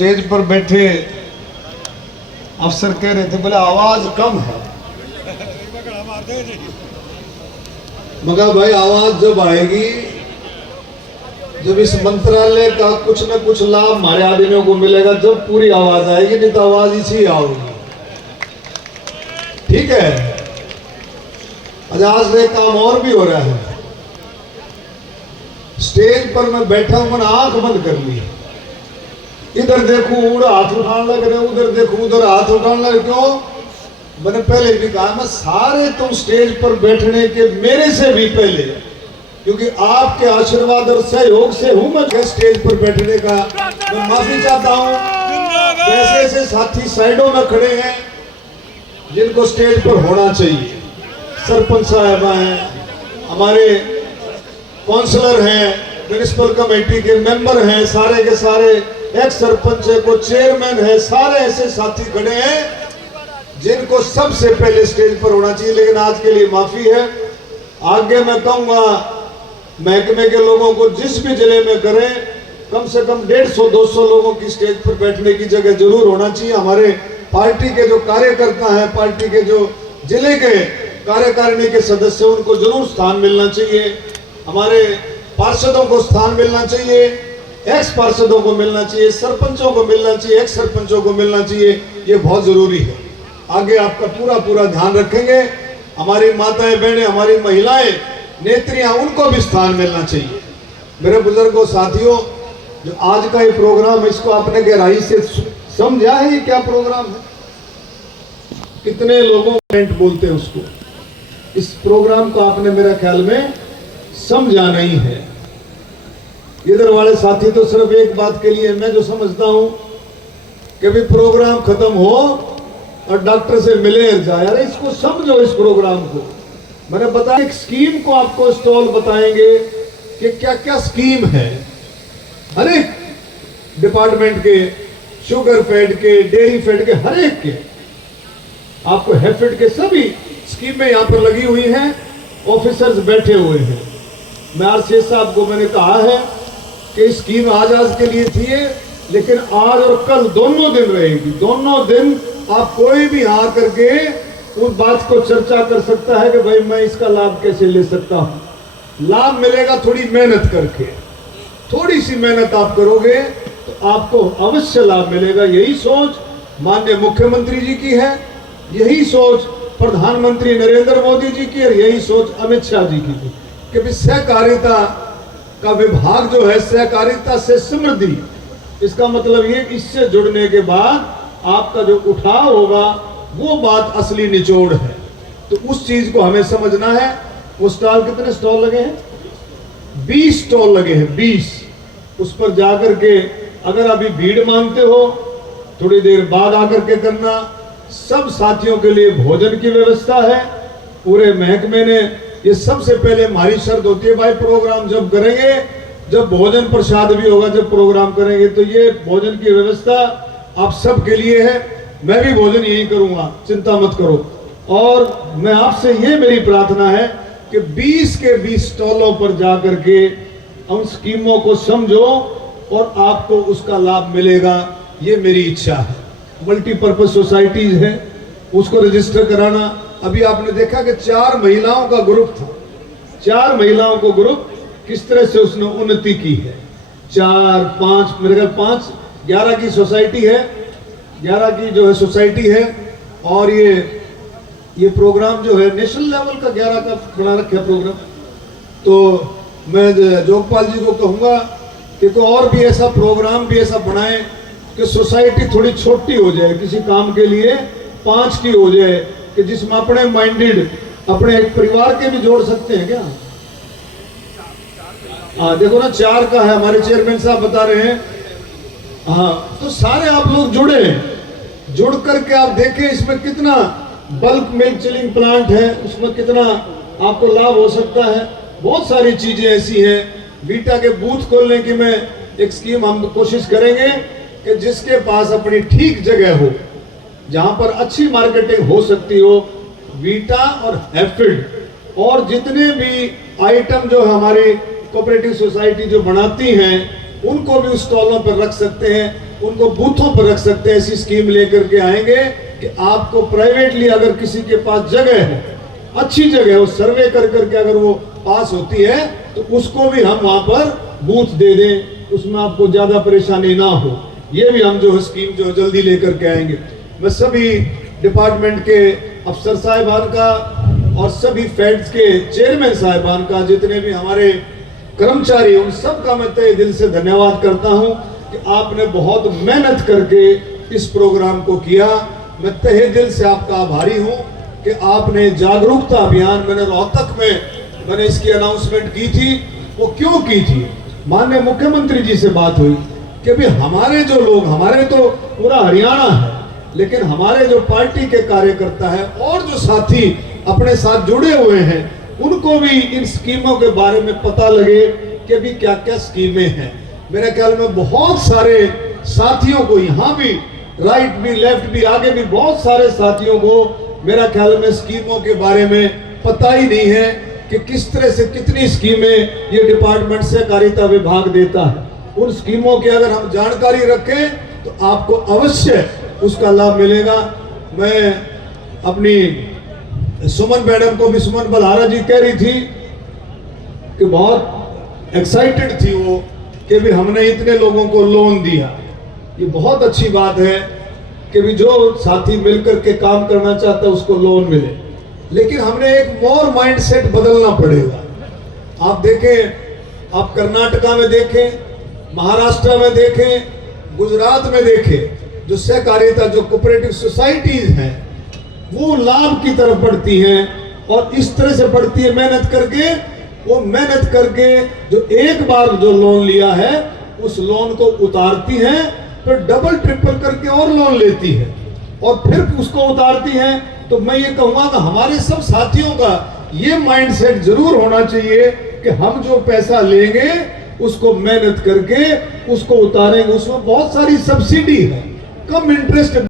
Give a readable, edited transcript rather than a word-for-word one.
Stage पर बैठे अफसर कह रहे थे बोले आवाज कम है। मगर भाई आवाज जब आएगी, जब इस मंत्रालय का कुछ न कुछ लाभ हमारे आदमियों को मिलेगा, जब पूरी आवाज आएगी, नहीं तो आवाज इसी आओगी। ठीक है, आज एक काम और भी हो रहा है। स्टेज पर मैं बैठा हूं, मैंने आंख बंद कर ली, इधर देखूं उधर हाथ उठाने लग रहे, उधर देखूं उधर हाथ उठाने लग। क्यों? मैंने पहले भी कहा, मैं सारे तुम स्टेज पर बैठने के मेरे से भी पहले, क्योंकि आपके आशीर्वाद और सहयोग से हूं मैं स्टेज पर बैठने का। मैं माफी चाहता हूं। ऐसे ऐसे साथी साइडों में खड़े हैं जिनको स्टेज पर होना चाहिए। सरपंच साहब हैं, हमारे काउंसलर हैं, म्युनिसिपल कमेटी के मेंबर हैं, सारे के सारे एक्स सरपंच है, को चेयरमैन है, सारे ऐसे साथी खड़े हैं जिनको सबसे पहले स्टेज पर होना चाहिए। लेकिन आज के लिए माफी है। आगे मैं कहूंगा महकमे के लोगों को जिस भी जिले में करें, कम से कम 150-200 लोगों की स्टेज पर बैठने की जगह जरूर होना चाहिए। हमारे पार्टी के जो कार्यकर्ता हैं, पार्टी के जो जिले के कार्यकारिणी के सदस्य, उनको जरूर स्थान मिलना चाहिए। हमारे पार्षदों को स्थान मिलना चाहिए, एक्स पार्षदों को मिलना चाहिए, सरपंचों को मिलना चाहिए, एक्स सरपंचों को मिलना चाहिए। ये बहुत जरूरी है। आगे आपका पूरा ध्यान रखेंगे। हमारी माताएं बहनें, हमारी महिलाएं, नेत्रियां, उनको भी स्थान मिलना चाहिए। मेरे बुजुर्गों, साथियों, जो आज का ये प्रोग्राम, इसको आपने गहराई से समझा है ये क्या प्रोग्राम है? कितने लोगों बोलते हैं उसको। इस प्रोग्राम को आपने मेरा ख्याल में समझा नहीं है। इधर वाले साथी तो सिर्फ एक बात के लिए, मैं जो समझता हूं कि भी प्रोग्राम खत्म हो और डॉक्टर से मिले जाए। अरे इसको समझो, इस प्रोग्राम को मैंने बताया। एक स्कीम को आपको स्टॉल बताएंगे कि क्या क्या स्कीम है हर एक डिपार्टमेंट के, शुगर फैट के, डेयरी फैट के, हर एक के आपको हैफेड के सभी स्कीमें यहाँ पर लगी हुई हैं। ऑफिसर्स बैठे हुए हैं। मैं आरसीएस साहब को मैंने कहा है कि स्कीम आज के लिए थी, लेकिन आज और कल दोनों दिन रहेगी। दोनों दिन आप कोई भी आ करके उस बात को चर्चा कर सकता है कि भाई मैं इसका लाभ कैसे ले सकता हूं। लाभ मिलेगा थोड़ी मेहनत करके, थोड़ी सी मेहनत आप करोगे तो आपको अवश्य लाभ मिलेगा। यही सोच माननीय मुख्यमंत्री जी की है, यही सोच प्रधानमंत्री नरेंद्र मोदी जी की, और यही सोच अमित शाह जी की थी कि सहकारिता का विभाग जो है, सहकारिता से समृद्धि, इसका मतलब ये, इससे जुड़ने के बाद आपका जो उठाव होगा वो बात असली निचोड़ है। तो उस चीज को हमें समझना है। वो स्टॉल, कितने स्टॉल लगे हैं? 20 स्टॉल लगे हैं, 20। उस पर जाकर के अगर अभी भीड़ मानते हो, थोड़ी देर बाद आकर के करना। सब साथियों के लिए भोजन की व्यवस्था है। पूरे महकमे ने, ये सबसे पहले हमारी शर्त होती है भाई, प्रोग्राम जब करेंगे, जब भोजन प्रसाद भी होगा, जब प्रोग्राम करेंगे, तो ये भोजन की व्यवस्था आप सब के लिए है। मैं भी भोजन यही करूंगा, चिंता मत करो। और मैं आपसे ये मेरी प्रार्थना है कि 20 के 20 स्टॉलों पर जाकर के उन स्कीमों को समझो और आपको उसका लाभ मिलेगा, ये मेरी इच्छा है। मल्टीपर्पज सोसाइटीज है, उसको रजिस्टर कराना। अभी आपने देखा कि 4 महिलाओं का ग्रुप था। 4 महिलाओं को ग्रुप किस तरह से उसने उन्नति की है। 4, 5, मेरे ख्याल 5, 11 की सोसाइटी है, 11 की जो है सोसाइटी है। और ये प्रोग्राम जो है नेशनल लेवल का 11 का बना रखा प्रोग्राम। तो मैं जोगपाल जी को कहूंगा कि कोई और भी ऐसा प्रोग्राम भी ऐसा बनाए कि सोसाइटी थोड़ी छोटी हो जाए, किसी काम के लिए 5 की हो जाए, कि जिसमें अपने माइंडेड, अपने एक परिवार के भी जोड़ सकते हैं क्या? हाँ देखो ना, 4 का है, हमारे चेयरमैन साहब बता रहे हैं। हाँ, तो सारे आप लोग जुड़ करके आप देखें इसमें कितना बल्क मिल्क चिलिंग प्लांट है, उसमें कितना आपको लाभ हो सकता है। बहुत सारी चीजें ऐसी हैं। वीटा के बूथ खोलने की मैं एक स्कीम हम कोशिश करेंगे कि जिसके पास अपनी ठीक जगह हो, जहां पर अच्छी मार्केटिंग हो सकती हो, वीटा और हैफिड और जितने भी आइटम जो हमारी कोऑपरेटिव सोसाइटी जो बनाती हैं, उनको भी उस स्टॉलों पर रख सकते हैं। उनको बूथों पर रख सकते हैं। ऐसी स्कीम लेकर के आएंगे कि आपको प्राइवेटली अगर किसी के पास जगह है, अच्छी जगह है, वो सर्वे कर करके अगर वो पास होती है तो उसको भी हम वहां पर बूथ दे दें, उसमें आपको ज्यादा परेशानी ना हो। ये भी हम जो है स्कीम जो जल्दी लेकर के आएंगे। मैं सभी डिपार्टमेंट के अफसर साहिबान का और सभी फेड्स के चेयरमैन साहिबान का, जितने भी हमारे कर्मचारी, उन सब का मैं तहे दिल से धन्यवाद करता हूं कि आपने बहुत मेहनत करके इस प्रोग्राम को किया। मैं तहे दिल से आपका आभारी हूं कि आपने जागरूकता अभियान, मैंने रोहतक में मैंने इसकी अनाउंसमेंट की थी। वो क्यों की थी? माननीय मुख्यमंत्री जी से बात हुई कि भी हमारे जो लोग, हमारे तो पूरा हरियाणा है, लेकिन हमारे जो पार्टी के कार्यकर्ता है और जो साथी अपने साथ जुड़े हुए हैं, उनको भी इन स्कीमों के बारे में पता लगे कि भी क्या क्या स्कीमें हैं। मेरे ख्याल में बहुत सारे साथियों को, यहाँ भी राइट भी, लेफ्ट भी, आगे भी बहुत सारे साथियों को मेरा ख्याल में स्कीमों के बारे में पता ही नहीं है कि किस तरह से कितनी स्कीमें ये डिपार्टमेंट सहकारिता विभाग देता है। उन स्कीमों की अगर हम जानकारी रखें तो आपको अवश्य उसका लाभ मिलेगा। मैं अपनी सुमन मैडम को भी, सुमन बलहारा जी कह रही थी कि बहुत एक्साइटेड थी वो कि भी हमने इतने लोगों को लोन दिया। ये बहुत अच्छी बात है कि भी जो साथी मिलकर के काम करना चाहता है उसको लोन मिले, लेकिन हमने एक और माइंडसेट बदलना पड़ेगा। आप देखें, आप कर्नाटका में देखें, महाराष्ट्र में देखें, गुजरात में देखें, जो सहकारिता, जो कोऑपरेटिव सोसाइटीज हैं, वो लाभ की तरफ बढ़ती हैं और इस तरह से बढ़ती है मेहनत करके। वो मेहनत करके जो एक बार जो लोन लिया है उस लोन को उतारती हैं, फिर डबल ट्रिपल करके और लोन लेती है और फिर उसको उतारती हैं। तो मैं ये कहूंगा कि हमारे सब साथियों का ये माइंडसेट जरूर होना चाहिए कि हम जो पैसा लेंगे उसको मेहनत करके उसको उतारेंगे। उसमें बहुत सारी सब्सिडी है, कम इंटरेस्ट